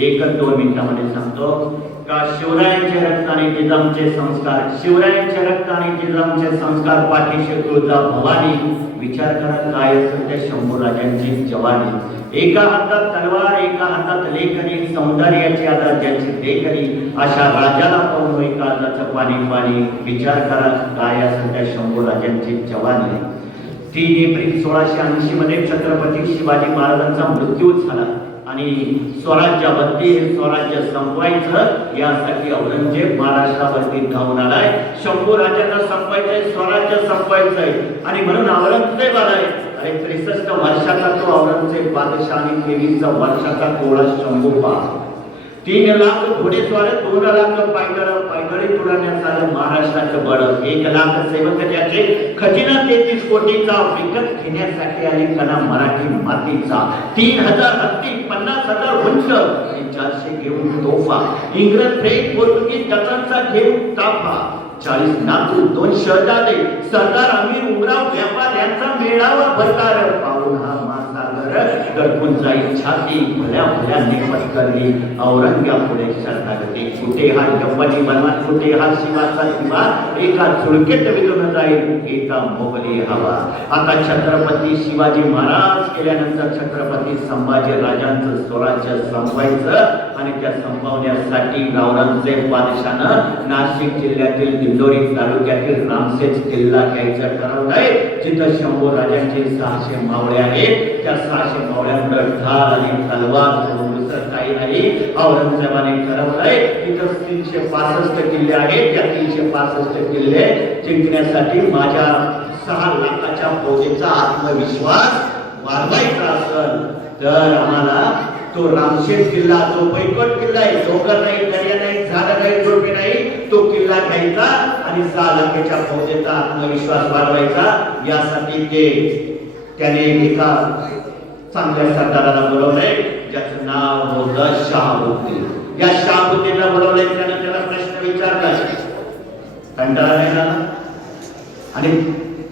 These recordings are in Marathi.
एकच दोन मिनिटामध्ये सांगतो. का शिवरायांच्या रक्ताने जिजामचे संस्कार शिवरायांच्या रक्ताने जिजामचे संस्कार पाठीशी तुळजा भवानी. विचार करा काय असेल त्या शंभू राजांची जवानी. एका हातात तलवार एका हातात लेखनी सौंदर्याची आता ज्यांची देखणी अशा राजाला पाहून एका हाताचं पाणी पाणी. विचार करा काय असेल त्या शंभू राजांची जवानी. तीन एप्रिल सोळाशे ऐंशी मध्ये छत्रपती शिवाजी महाराजांचा मृत्यू झाला. आणि स्वराज्यावरती हे स्वराज्य संपवायचं यासाठी औरंगजेब महाराष्ट्रावरती धावून आलाय. शंभू राजांना संपवायचंय स्वराज्य संपवायचंय आणि म्हणून औरंगजेब आलाय. अरे त्रेसष्ट वर्षाचा तो औरंगजेब बादशाह आणि तेवीस वर्षाचा कोळा शंभू पहा तीन लाख घोडेस्वार दोन लाख पायदळ पायदळी पुरवण्यात आलं महाराष्ट्राचं बळ. एक लाख सेवक ज्याचे खजिना तेहतीस कोटीचा विकत घेण्यासाठी आले कला मराठी मातीचा. तीन हजार हत्ती पन्नास हजार उंच चारशे घेऊन तोफा. इंग्रज फ्रेंच पोर्तुगीज डचांचा घेऊन ताफा. चाळीस नातू दोन शहजादे सरदार अमीर उमराव व्यापार यांचा मेळावा भरणार पाहून हा महासागर दडपून जाईल छाती भल्या भल्या नेमत करली. औरंग्या पुढे शरणागती कुठे हा यव्वनी बनवान कुठे हा शिवाचा दिवा एका चुळकेत विधून जाईल एका मोगली हवा. आता छत्रपती शिवाजी महाराज केल्यानंतर छत्रपती संभाजी राजांचं स्वराज्य संपवायचं आणि त्या संपवण्यासाठी औरंगजेब बादशानं नाशिक जिल्ह्यातील दिंडोरी तालुक्यातील रामसेज किल्ला घ्यायचं ठरवलंय जिथं शंभू राजांचे सहाशे मावळे आहेत. त्या सहाशे मावळ्यांकडे ढाल आणि तलवार काही नाही. औरंगजेबाने ठरवलंय तिथं तीनशे पासष्ट किल्ले आहेत. त्या तीनशे पासष्ट किल्ले जिंकण्यासाठी माझ्या सहा लाखाच्या फौजेचा आत्मविश्वास वाढवायचा असेल तर आम्हाला तो रामशेठ किल्ला जो बैकोट किल्ला आहे. डोंगर नाही दर्या नाही झाडं नाही झोपे नाही तो किल्ला घ्यायचा आणि सहा लाखाच्या फौजेचा आत्मविश्वास वाढवायचा. यासाठी ते त्याने एका चांगल्या सरदाराला बोलवलंय ज्याचं नाव होतं शहाबुद्दीन. या शहाबुद्दीनला बोलवलंय त्यानं त्याला प्रश्न विचारला. कंटाळा नाही आणि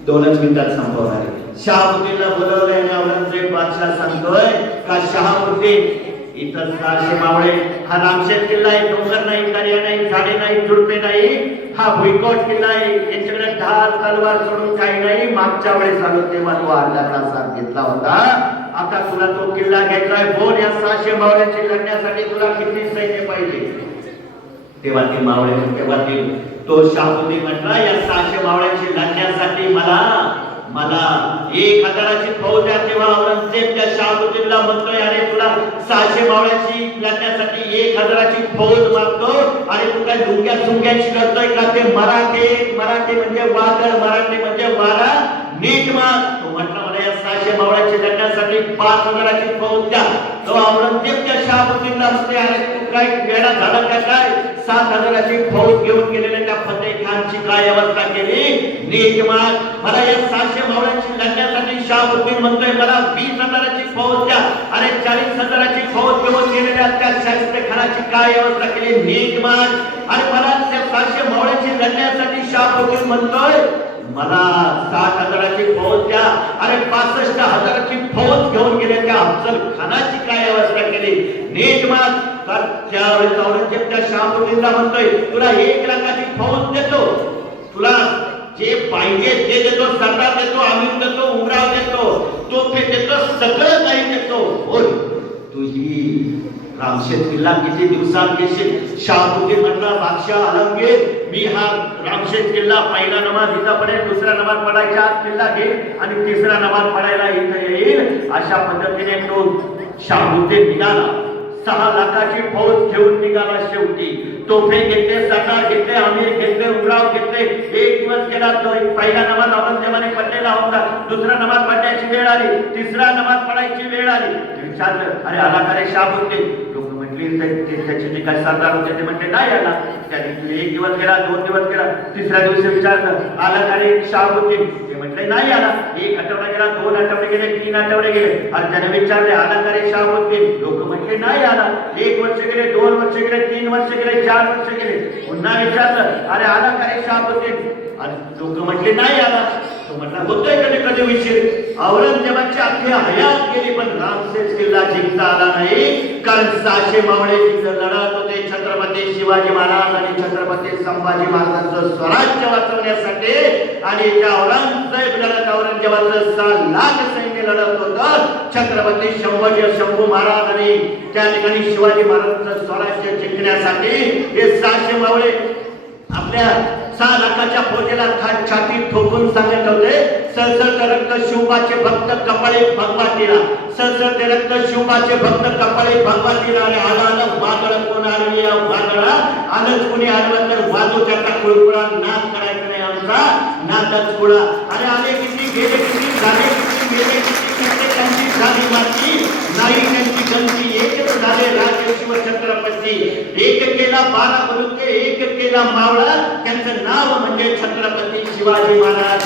दोनच मिनिटात संपवणार आहे. शहाबुद्दीनला आणि औरंगजेब बादशाह सांगतोय का शहाबुद्दीन इथं सहाशे मावळे. हा रामशेत किल्ला आहे डोंगर नाही दर्या नाही झाडे नाही झुडपे नाही. हा भुईकोट किल्ला आहे. यांच्याकडे ढाल तलवार सोडून काही नाही. मागच्या वेळेस आलो तेव्हा तो अर्धा साथ घेतला होता. आता तुला तो किल्ला घेतलाय. बोल या सहाशे मावळ्याची लढण्यासाठी तुला किती सैन्य पाहिजे? तेव्हा ते मावळे तेव्हा ते तो शाहुद्दीन म्हटला या सहाशे मावळ्यांची लढण्यासाठी मला मला एक हजाराची फौज द्या तेव्हा औरंगजेब त्या शाहबुद्दीनला म्हणतोय अरे तुला सहाशे मावळ्याची लढण्यासाठी एक हजाराची फौज मागतो आणि तू काय डुंग्या सुंग्याची करतोय का? ते मराठे मराठी म्हणजे वादळ मराठी म्हणजे वारा नीट माग. तो म्हटला मला या सहाशे मावळ्याची लढण्यासाठी पाच हजाराची फौज द्या. तो औरंगजेब त्या शाहबुद्दीनला म्हणते अरे तू काय वेळा झाला का काय? सात हजाराची फौज घेऊन गेलेल्या त्या फतेह खानची काय अवस्था केली. नीट मला या सहाशे मावळ्यांची लढण्यासाठी शाहबुद्दीन म्हणतोय मला वीस हजाराची फौज द्या. अरे चाळीस हजाराची फौज घेऊन गेलेल्या त्या शाहिस्ते खानाची काय अवस्था केली. नीट माग आणि मला त्या सहाशे मावळ्यांची लढण्यासाठी शाहबुद्दीन म्हणतोय मला सात हजाराची फौज द्या. अरे पासष्ट हजाराची फौज घेऊन गेले त्या अफजल खानाची काय अवस्था केली. नीट तर त्यावेळेस औरंगजेब त्या शाहबुद्दीनला म्हणतोय तुला एक लाखाची फौज देतो. तुला जे पाहिजे ते देतो सरदार देतो आम्ही देतो उमराव देतो. तो फे देतो सगळं काही देतो. होय. तुझी रामशेत किल्ला किती दिवसात घेशील? शाहबुद्दीन म्हटला बादशाह आलमगीर मी हा रामशेत किल्ला पहिला नमाज इथं पडेल दुसरा नमाज पडायच्या आत किल्ला घेईल आणि तिसरा नमाज पडायला इथं येईल. अशा पद्धतीने तो शाहबुद्दीन निघाला सहा लाखाची फौज घेऊन निघाला शेवटी. तोफे घेतले सरदार घेतले आमिर घेतले उमराव घेतले. एक दिवस केला तो पहिला नमाज औरंगजेबाने पडलेला होता. दुसरा नमाज पडण्याची वेळ आली. तिसरा नमाज पडायची वेळ आली. विचारलं अरे आला का रे शाप होते लोक म्हटले त्याचे जे काही सरदार होते ते म्हणते नाही आला. त्याने एक दिवस गेला दोन दिवस गेला. तिसऱ्या दिवशी विचारलं आला का रे शाप होते म्हटले नाही आला. एक आठवडा गेला दोन आठवडे गेले तीन आठवडे गेले. आणि त्याने विचारले आला का रे शाहुद्दीन लोक म्हटले नाही आला. एक वर्ष गेले दोन वर्ष गेले तीन वर्ष गेले चार वर्ष गेले. पुन्हा विचारलं अरे आला का रे शाहुद्दीन आणि लोक म्हटले नाही आला. तो म्हटला होतोय कधी कधी उशीर. औरंगजेबाची अख्खी हयात गेली पण रामसेस किल्ला जिंकता आला नाही. कारण सहाशे मावळे तिथं लढत छत्रपती शिवाजी महाराज आणि छत्रपती संभाजी महाराजांचं स्वराज्य वाचवण्यासाठी आणि त्या औरंगजेब लढत औरंगजेबाचं सहा लाख सैन्य लढत होतं. छत्रपती शंभाजी शंभू महाराज आणि त्या ठिकाणी शिवाजी महाराजांचं स्वराज्य जिंकण्यासाठी हे सहाशे मावळे आपल्या सहा लाखाच्या फौजेला थाट छाती ठोकून सांगत होते सळसळते रक्त शिवबाचे भक्त कपाळे भगवा दिला. सळसळते रक्त शिवबाचे भक्त कपाळे भगवा दिला आणि आला आलं वादळ कोण आलं वादळा. आलंच कोणी आडवं तर वाजू त्याचा कुळकुळा नाद करायचा नाही आमचा. नादच कुळा. आणि आले किती गेले किती झाले किती गेले किती प्रत्येकांची झाली माती. नाही त्यांची गंती एकच झाले राजे शिव छत्रपती. एक केला बाला बलुते एक केला मावळा त्यांचं म्हणजे छत्रपती शिवाजी महाराज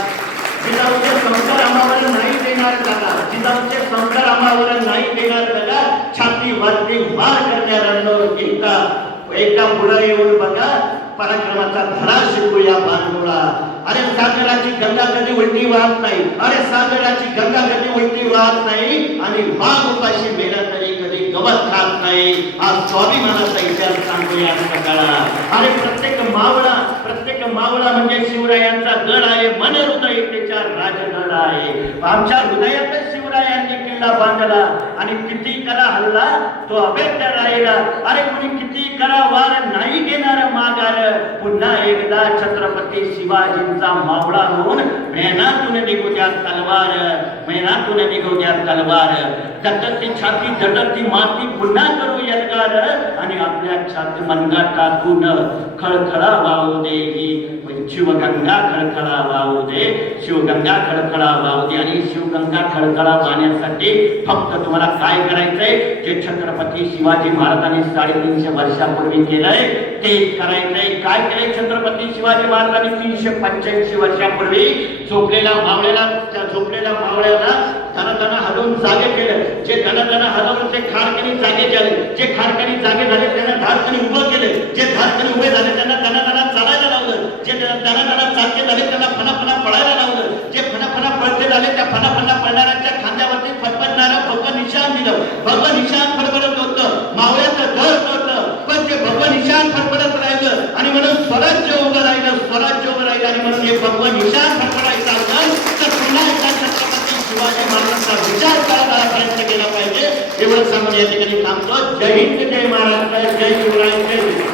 जिजाऊचे संस्कार आम्हावर नाही देणार दादा जिजाऊचे संस्कार आम्हावर नाही देणार दादा छाती वरती मार करणाऱ्यांवर एकदा एकदा पुढे येऊन बघा पराक्रमाचा धडा शिकूया बांधूला अरे सागराची गंगा कधी उलटी वाहत नाही? अरे सागराची गंगा कधी उलटी वाहत नाही? आणि वाघ उपाशी मेला तरी कधी गवत खात नाही? हा स्वाभिमानाचा इतिहास सांगूया सकाळा अरे प्रत्येक मावळा प्रत्येक मावळा म्हणजे शिवरायांचा गड हृदय त्याच्या राजगड आहे. आमच्या हृदयातच शिवरायांनी किल्ला बांधला आणि किती करा हल्ला तो अभेद्य राहिला. अरे कुणी किती करा वार नाही घेणार माघार. पुन्हा एकदा छत्रपती शिवाजींचा मावळा होऊन मेहनातून निघू द्या तलवार. मेहनातून निघू द्या तलवार. दटती छाती दटती माती पुन्हा करू यत्कार. आणि आपल्या छाती मनगाटातून खळखळा वाहू दे ही. शिवगंगा खळखळा वाहू दे शिवगंगा खळखळा वाहू दे. आणि शिवगंगा खळखळा वाहण्यासाठी फक्त तुम्हाला काय करायचंय? जे छत्रपती शिवाजी महाराजांनी साडेतीनशे वर्षापूर्वी केलंय ते करायचंय. काय केलंय छत्रपती शिवाजी महाराजांनी? तीनशे पंच्याऐंशी वर्षापूर्वी झोपलेल्या मावळ्याला त्या झोपलेल्या मावळ्याला धन हलवून जागे केलं. जे धन हलवून ते खारकणी जागे झाले जे खारकणी जागे झाले त्यांना धारकणी उभं केले. जे धारकणी उभे झाले त्यांना धन धन चालायला लावलं जे धन धन चालते झाले त्यांना फणा फणा पळायला लावलं जे फणा फणा पळते झाले त्या फणा फणा पळणाऱ्यांच्या खांद्यावरती फटफटणारं भगवं निशाण दिलं भगवं निशाण फडफडत होतं मावळ्याचं घर होतं पण ते भगवं निशाण फडफडत राहिलं आणि म्हणून स्वराज्य उभं राहिलं स्वराज्य उभं राहिलं आणि म्हणून हे भगवं निशाण फडफडायचं असेल तर पुन्हा एकदा छत्रपती शिवाजी महाराजांचा विचार करायला प्रयत्न केला पाहिजे एवढं सांगून या ठिकाणी थांबतो. जय हिंद जय महाराष्ट्र जय शिवराय जय